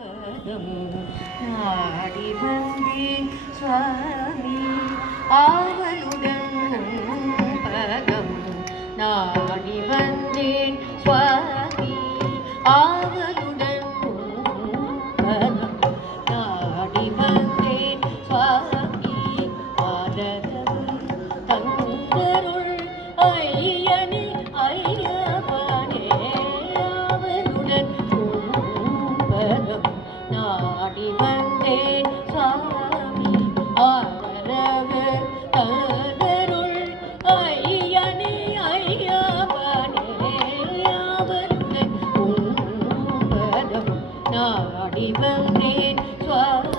பதம் நாடி வந்தேன் சுவாமி ஆவலுடன் பதம் நாடி வந்தேன் சுவாமி ஆவலுடன் பதம் நாடி வந்தேன் சுவாமி ஆதரவு தந்தருள் ஐயனே ஐயப்பனே ஆவலுடன் பதம் நாடி வந்தேன் சுவாமி ஆதரவு தந்தருள் ஐயனே ஐயப்பனே ஆவலுடன் பதம் நாடி வந்தேன் சுவாமி